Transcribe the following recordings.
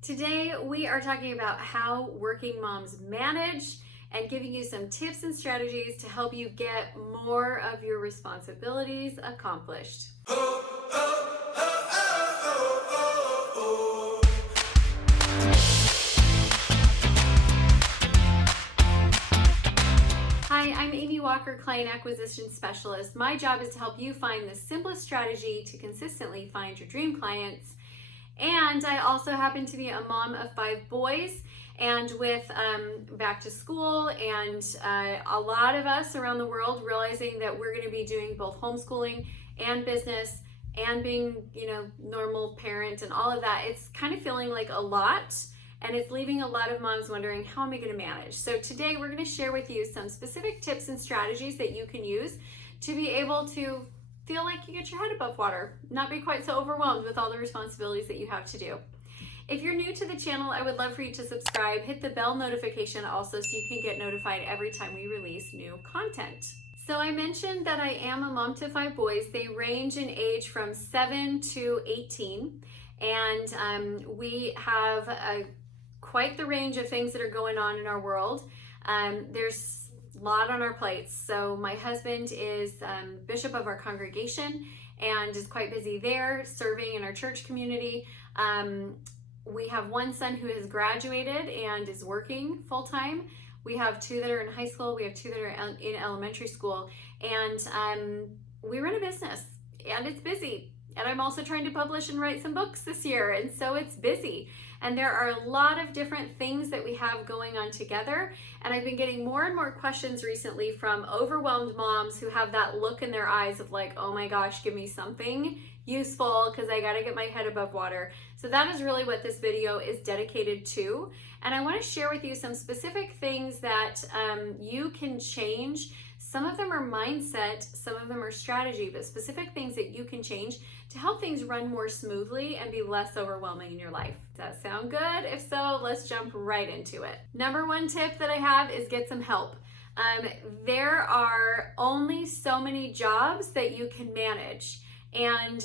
Today, we are talking about how working moms manage and giving you some tips and strategies to help you get more of your responsibilities accomplished. Hi, I'm Amy Walker, Client Acquisition Specialist. My job is to help you find the simplest strategy to consistently find your dream clients. And I also happen to be a mom of 5 boys, and with back to school and a lot of us around the world realizing that we're going to be doing both homeschooling and business and being, normal parent and all of that, it's kind of feeling like a lot, and it's leaving a lot of moms wondering, how am I going to manage? So today we're going to share with you some specific tips and strategies that you can use to be able to feel like you get your head above water, not be quite so overwhelmed with all the responsibilities that you have to do. If you're new to the channel, I would love for you to subscribe, hit the bell notification also so you can get notified every time we release new content. So I mentioned that I am a mom to 5 boys. They range in age from 7 to 18, and we have quite the range of things that are going on in our world. There's lot on our plates. So my husband is bishop of our congregation and is quite busy there serving in our church community. We have one son who has graduated and is working full-time. We have 2 that are in high school. We have 2 that are in elementary school, and we run a business and it's busy. And I'm also trying to publish and write some books this year, and so it's busy. And there are a lot of different things that we have going on together. And I've been getting more and more questions recently from overwhelmed moms who have that look in their eyes of like, oh my gosh, give me something useful because I gotta get my head above water. So that is really what this video is dedicated to. And I wanna share with you some specific things that you can change. Some of them are mindset, some of them are strategy, but specific things that you can change to help things run more smoothly and be less overwhelming in your life. Does that sound good? If so, let's jump right into it. Number 1 tip that I have is get some help. There are only so many jobs that you can manage. And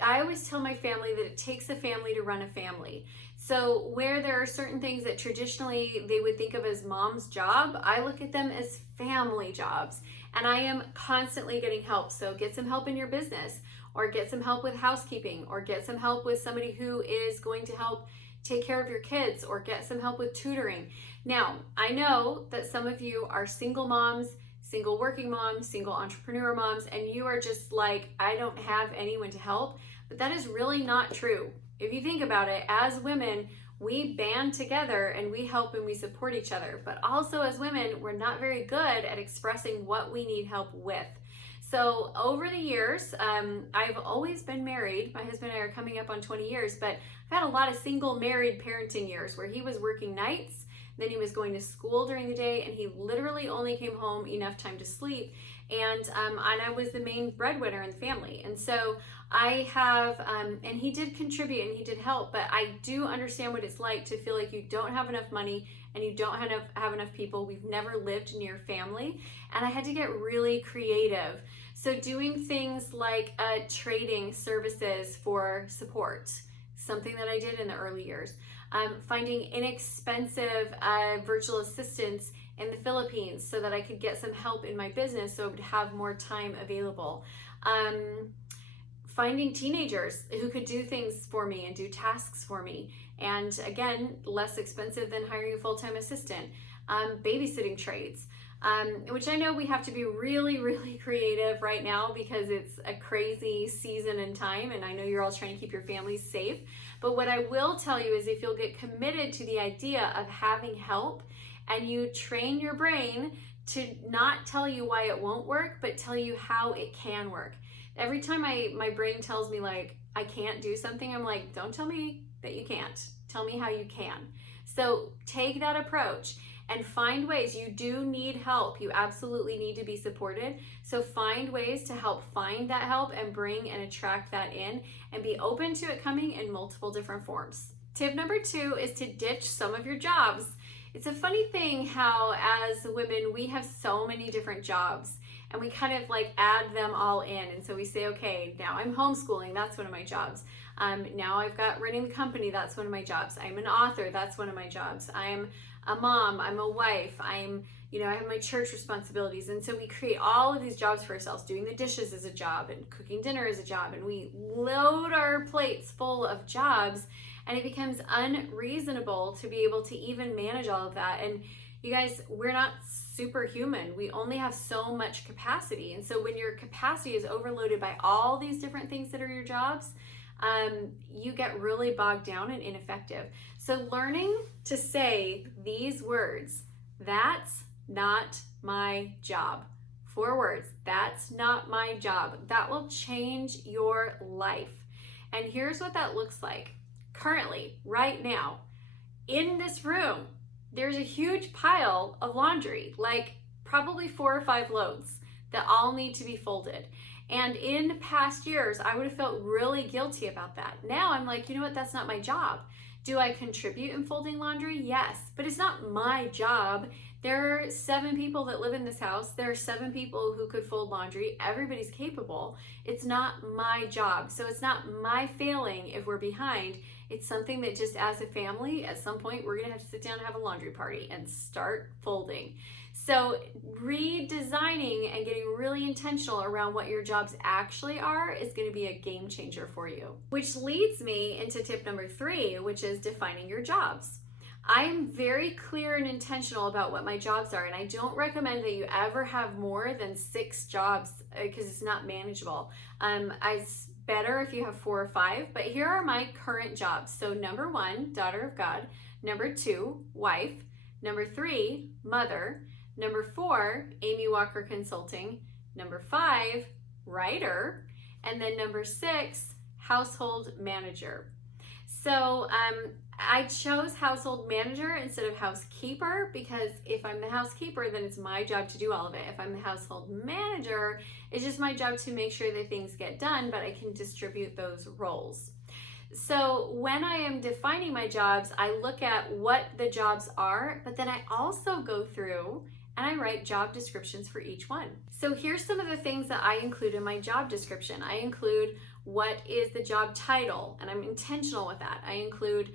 I always tell my family that it takes a family to run a family. So where there are certain things that traditionally they would think of as mom's job, I look at them as family jobs. And I am constantly getting help. So get some help in your business, or get some help with housekeeping, or get some help with somebody who is going to help take care of your kids, or get some help with tutoring. Now, I know that some of you are single moms, single working moms, single entrepreneur moms, and you are just like, I don't have anyone to help. But that is really not true. If you think about it, as women, we band together and we help and we support each other. But also as women, we're not very good at expressing what we need help with. So over the years, I've always been married. My husband and I are coming up on 20 years, but I've had a lot of single married parenting years where he was working nights, then he was going to school during the day, and he literally only came home enough time to sleep. And I was the main breadwinner in the family. And so I have, and he did contribute and he did help, but I do understand what it's like to feel like you don't have enough money and you don't have enough people. We've never lived near family, and I had to get really creative. So doing things like trading services for support, something that I did in the early years. Finding inexpensive virtual assistants in the Philippines so that I could get some help in my business so I would have more time available. Finding teenagers who could do things for me and do tasks for me. And again, less expensive than hiring a full-time assistant. Babysitting trades. Which I know we have to be really, really creative right now because it's a crazy season and time, and I know you're all trying to keep your families safe. But what I will tell you is if you'll get committed to the idea of having help and you train your brain to not tell you why it won't work, but tell you how it can work. Every time my brain tells me like I can't do something, I'm like, don't tell me that you can't. Tell me how you can. So take that approach and find ways. You do need help. You absolutely need to be supported. So find ways to help find that help and bring and attract that in, and be open to it coming in multiple different forms. Tip number 2 is to ditch some of your jobs. It's a funny thing how as women, we have so many different jobs and we kind of like add them all in. And so we say, okay, now I'm homeschooling. That's one of my jobs. Now I've got running the company, that's one of my jobs. I'm an author, that's one of my jobs. I'm a mom, I'm a wife, I have my church responsibilities. And so we create all of these jobs for ourselves. Doing the dishes is a job, and cooking dinner is a job, and we load our plates full of jobs, and it becomes unreasonable to be able to even manage all of that. And you guys, we're not superhuman. We only have so much capacity. And so when your capacity is overloaded by all these different things that are your jobs, you get really bogged down and ineffective. So learning to say these words, that's not my job. 4 words, that's not my job. That will change your life. And here's what that looks like. Currently, right now, in this room, there's a huge pile of laundry, like probably 4 or 5 loads that all need to be folded. And in past years, I would have felt really guilty about that. Now I'm like, you know what? That's not my job. Do I contribute in folding laundry? Yes, but it's not my job. There are 7 people that live in this house. There are 7 people who could fold laundry. Everybody's capable. It's not my job. So it's not my failing if we're behind. It's something that just as a family, at some point, we're gonna have to sit down and have a laundry party and start folding. So redesigning and getting really intentional around what your jobs actually are is going to be a game changer for you. Which leads me into tip number 3, which is defining your jobs. I'm very clear and intentional about what my jobs are, and I don't recommend that you ever have more than 6 jobs because it's not manageable. It's better if you have 4 or 5, but here are my current jobs. So number 1, daughter of God. Number 2, wife. Number 3, mother. Number 4, Amy Walker Consulting. Number 5, writer. And then number 6, household manager. So I chose household manager instead of housekeeper because if I'm the housekeeper, then it's my job to do all of it. If I'm the household manager, it's just my job to make sure that things get done, but I can distribute those roles. So when I am defining my jobs, I look at what the jobs are, but then I also go through and I write job descriptions for each one. So here's some of the things that I include in my job description. I include what is the job title, and I'm intentional with that. I include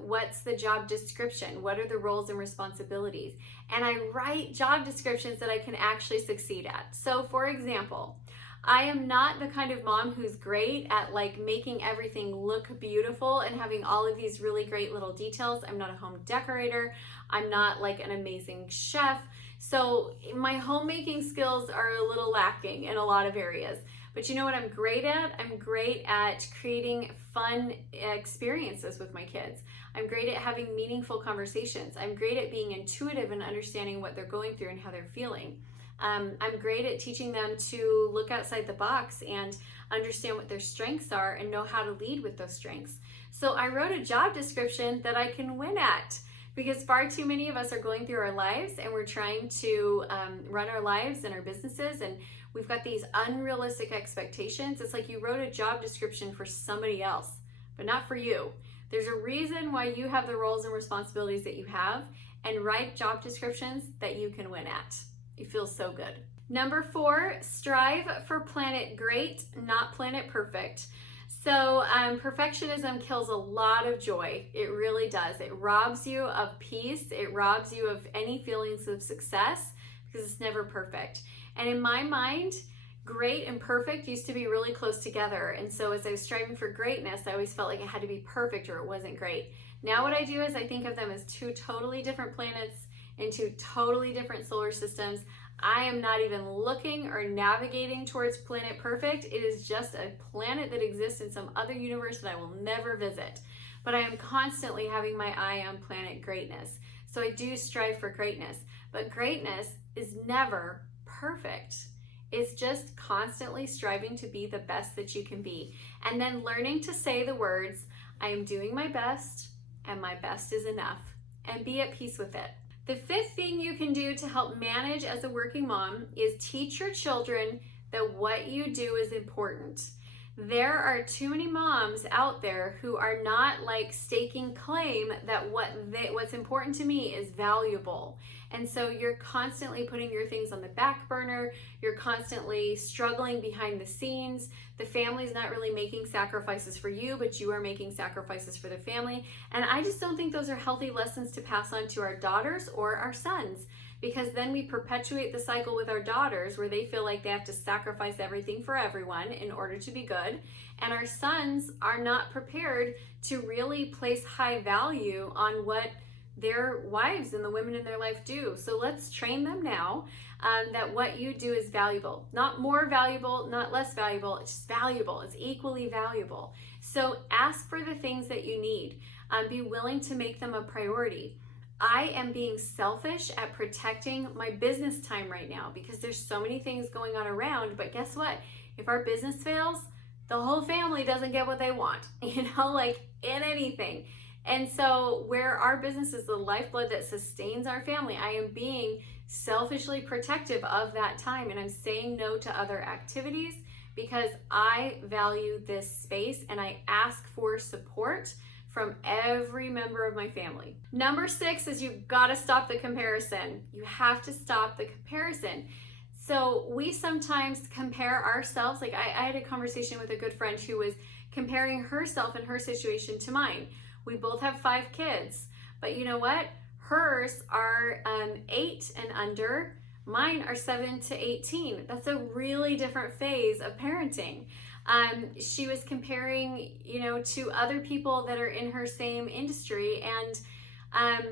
what's the job description, what are the roles and responsibilities, and I write job descriptions that I can actually succeed at. So for example, I am not the kind of mom who's great at like making everything look beautiful and having all of these really great little details. I'm not a home decorator. I'm not like an amazing chef. So my homemaking skills are a little lacking in a lot of areas. But you know what I'm great at? I'm great at creating fun experiences with my kids. I'm great at having meaningful conversations. I'm great at being intuitive and understanding what they're going through and how they're feeling. I'm great at teaching them to look outside the box and understand what their strengths are and know how to lead with those strengths. So I wrote a job description that I can win at because far too many of us are going through our lives and we're trying to run our lives and our businesses, and we've got these unrealistic expectations. It's like you wrote a job description for somebody else, but not for you. There's a reason why you have the roles and responsibilities that you have, and write job descriptions that you can win at. It feels so good. Number 4, strive for planet great, not planet perfect. So perfectionism kills a lot of joy. It really does. It robs you of peace. It robs you of any feelings of success because it's never perfect. And in my mind, great and perfect used to be really close together. And so as I was striving for greatness, I always felt like it had to be perfect or it wasn't great. Now what I do is I think of them as 2 totally different planets in 2 totally different solar systems. I am not even looking or navigating towards planet perfect. It is just a planet that exists in some other universe that I will never visit. But I am constantly having my eye on planet greatness. So I do strive for greatness. But greatness is never perfect. It's just constantly striving to be the best that you can be. And then learning to say the words, I am doing my best and my best is enough. And be at peace with it. The 5th thing you can do to help manage as a working mom is teach your children that what you do is important. There are too many moms out there who are not like staking claim that what's important to me is valuable. And so you're constantly putting your things on the back burner. You're constantly struggling behind the scenes. The family's not really making sacrifices for you, but you are making sacrifices for the family. And I just don't think those are healthy lessons to pass on to our daughters or our sons, because then we perpetuate the cycle with our daughters where they feel like they have to sacrifice everything for everyone in order to be good. And our sons are not prepared to really place high value on what their wives and the women in their life do. So let's train them now that what you do is valuable. Not more valuable, not less valuable, it's just valuable. It's equally valuable. So ask for the things that you need. Be willing to make them a priority. I am being selfish at protecting my business time right now because there's so many things going on around, but guess what? If our business fails, the whole family doesn't get what they want, like in anything. And so where our business is the lifeblood that sustains our family, I am being selfishly protective of that time, and I'm saying no to other activities because I value this space and I ask for support from every member of my family. Number 6 is you've got to stop the comparison. You have to stop the comparison. So we sometimes compare ourselves. Like I had a conversation with a good friend who was comparing herself and her situation to mine. We both have 5 kids, but you know what? Hers are 8 and under. Mine are 7 to 18. That's a really different phase of parenting. She was comparing, to other people that are in her same industry, and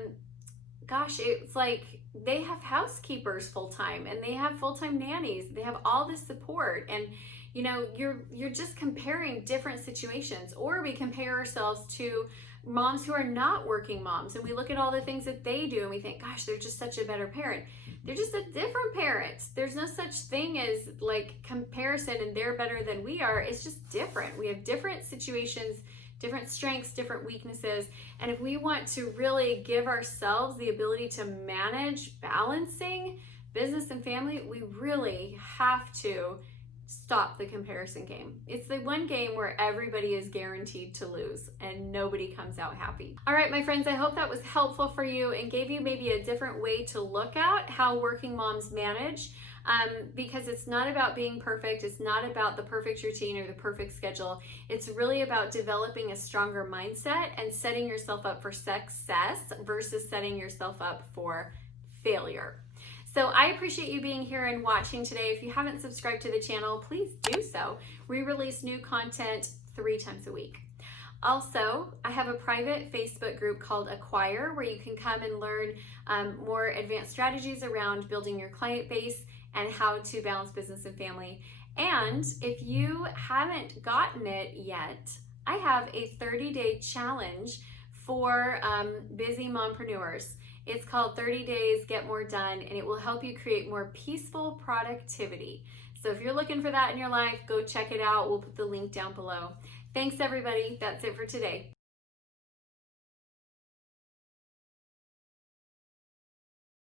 gosh, it's like they have housekeepers full time, and they have full time nannies. They have all this support, and you're just comparing different situations. Or we compare ourselves to moms who are not working moms, and we look at all the things that they do, and we think, gosh, they're just such a better parent. They're just a different parent. There's no such thing as like comparison and they're better than we are. It's just different. We have different situations, different strengths, different weaknesses. And if we want to really give ourselves the ability to manage balancing business and family, we really have to stop the comparison game. It's the one game where everybody is guaranteed to lose and nobody comes out happy. All right, my friends, I hope that was helpful for you and gave you maybe a different way to look at how working moms manage, because it's not about being perfect. It's not about the perfect routine or the perfect schedule. It's really about developing a stronger mindset and setting yourself up for success versus setting yourself up for failure. So I appreciate you being here and watching today. If you haven't subscribed to the channel, please do so. We release new content 3 times a week. Also, I have a private Facebook group called Acquire where you can come and learn more advanced strategies around building your client base and how to balance business and family. And if you haven't gotten it yet, I have a 30-day challenge for busy mompreneurs. It's called 30 Days, Get More Done, and it will help you create more peaceful productivity. So if you're looking for that in your life, go check it out. We'll put the link down below. Thanks, everybody. That's it for today.